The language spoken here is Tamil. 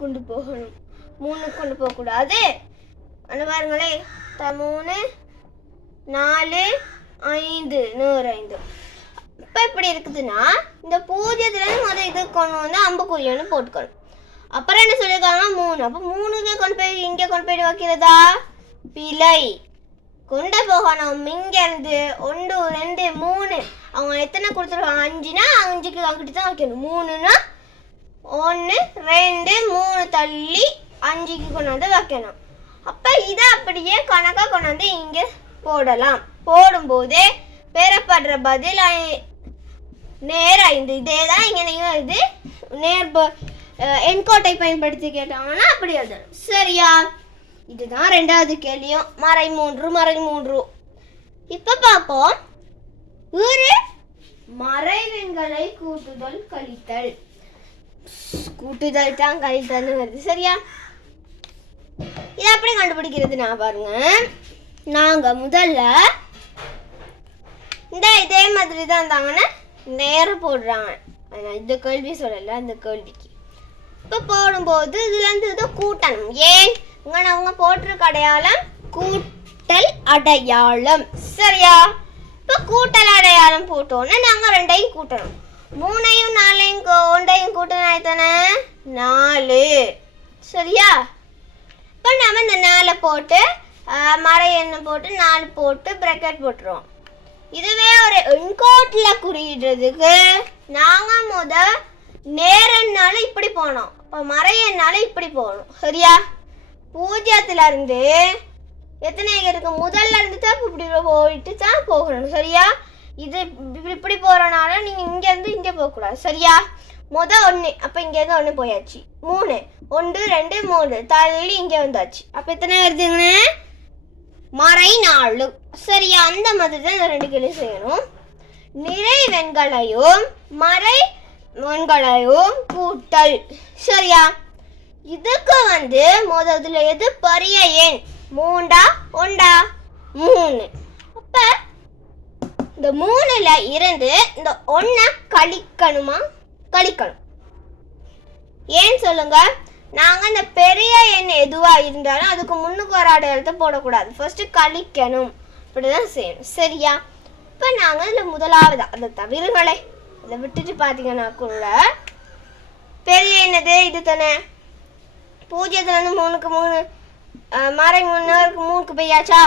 கொண்டு போகணும். மூணு கொண்டு போகக்கூடாது. அந்த பாருங்களே த மூணு நாலு ஐந்து நூறு ஐந்து. இப்போ இப்படி இருக்குதுன்னா இந்த பூஜ்ஜியத்துலேருந்து முதல் இது கொண்டு வந்து அம்புக்குழின்னு போட்டுக்கணும். அப்புறம் என்ன சொல்லியிருக்காங்க மூணு. அப்போ மூணுக்கே கொண்டு போய் இங்கே கொண்டு போயிட்டு வைக்கிறதா? பிழை. கொண்டு போகணும். இங்கேருந்து ஒன்று ரெண்டு மூணு. அவங்க எத்தனை கொடுத்துருக்காங்க? அஞ்சுனா அஞ்சுக்கு அங்கிட்டு தான் வைக்கணும். மூணுன்னா ஒன்று ரெண்டு மூணு தள்ளி அஞ்சுக்கு கொண்டு வந்து வைக்கணும். அப்போ இதை அப்படியே கணக்காக கொண்டு வந்து இங்கே போடலாம். போடும்போது பெறப்படுற பதில் நேர் ஐந்து. இதே தான் இங்கே நீங்கள் இது நேர் என்கோட்டை எண்கோட்டை பயன்படுத்தி கேட்டாங்கன்னா அப்படி எழுதணும் சரியா? இதுதான் ரெண்டாவது கேள்வியும். மறை மூன்று மறை மூன்று. இப்போ பார்ப்போம். ஒரு மறைவெண்களை கூட்டுதல் கழித்தல். கூட்டுதல் தான் கழித்தல் வருது சரியா? இதை எப்படி கண்டுபிடிக்கிறது நான் பாருங்க. நாங்க முதல்ல இந்த இதே மாதிரி தான் இருந்தாங்கன்னா நேரம் போடுறாங்க. இந்த கேள்வி சொல்லல அந்த கேள்விக்கு. இப்போ போடும்போது இதுலேருந்து இதை கூட்டணும். ஏன்? இங்கே அவங்க போட்டிருக்க அடையாளம் கூட்டல் அடையாளம். சரியா? இப்போ கூட்டல் அடையாளம் போட்டோன்னே நாங்கள் ரெண்டையும் கூட்டணும். மூணையும் நாலையும் ஒன்றையும் கூட்டினா தானே நாலு. சரியா? இப்போ நம்ம இந்த நாலை போட்டு மர எண்ணெய் போட்டு நாலு போட்டு ப்ரெக்கெட் போட்டுருவோம். இதுவே ஒரு இன்கோட்டில் குறியிடுறதுக்கு நாங்கள் முத நேரன்னால இப்படி போனோம். இப்போ மறையனால இப்படி போகணும். சரியா? பூஜ்ஜியத்துல இருந்து எத்தனை இருக்கு முதல்ல இருந்து தான் இப்படி போயிட்டு தான் போகணும். சரியா? இது இப்படி போகிறனால நீங்கள் இங்கேருந்து இங்கே போகக்கூடாது. சரியா? முத ஒன்று அப்போ இங்கேருந்து ஒன்று போயாச்சு. மூணு ஒன்று ரெண்டு மூணு. தள்ளி இங்கே வந்தாச்சு. அப்போ எத்தனை வருதுங்கண்ணே மறை நாலு. சரியா? அந்த மாதிரி தான் இந்த ரெண்டு கிளி செய்யணும். நிறை வெண்களையும் மறை வெண்களையும் கூட்டல். சரியா? இதுக்கு வந்து முதல்ல எது பெரிய எண்? மூண்டா ஒண்டா மூணு. அப்போ இந்த மூணுல இருந்து இந்த ஒன்றை கழிக்கணுமா? கழிக்கணும். ஏன் சொல்லுங்க? நாங்க இந்த பெரிய எண் எதுவா இருந்தாலும் அதுக்கு முன்னுக்கு ஒரு அடையாளத்தை போடக்கூடாது. ஃபர்ஸ்ட் கழிக்கணும். அப்படிதான் செய்யணும். சரியா? இப்போ நாங்க இதுல முதலாவது அதை தவிருங்களே அதை விட்டுட்டு பார்த்தீங்கன்னா கூட பெரிய என்னது இது தானே? பூஜ்ஜியத்துல இருந்து மூணுக்கு மூணு அஹ், மறை மூணுக்கு மூணுக்கு பெய்யாச்சா?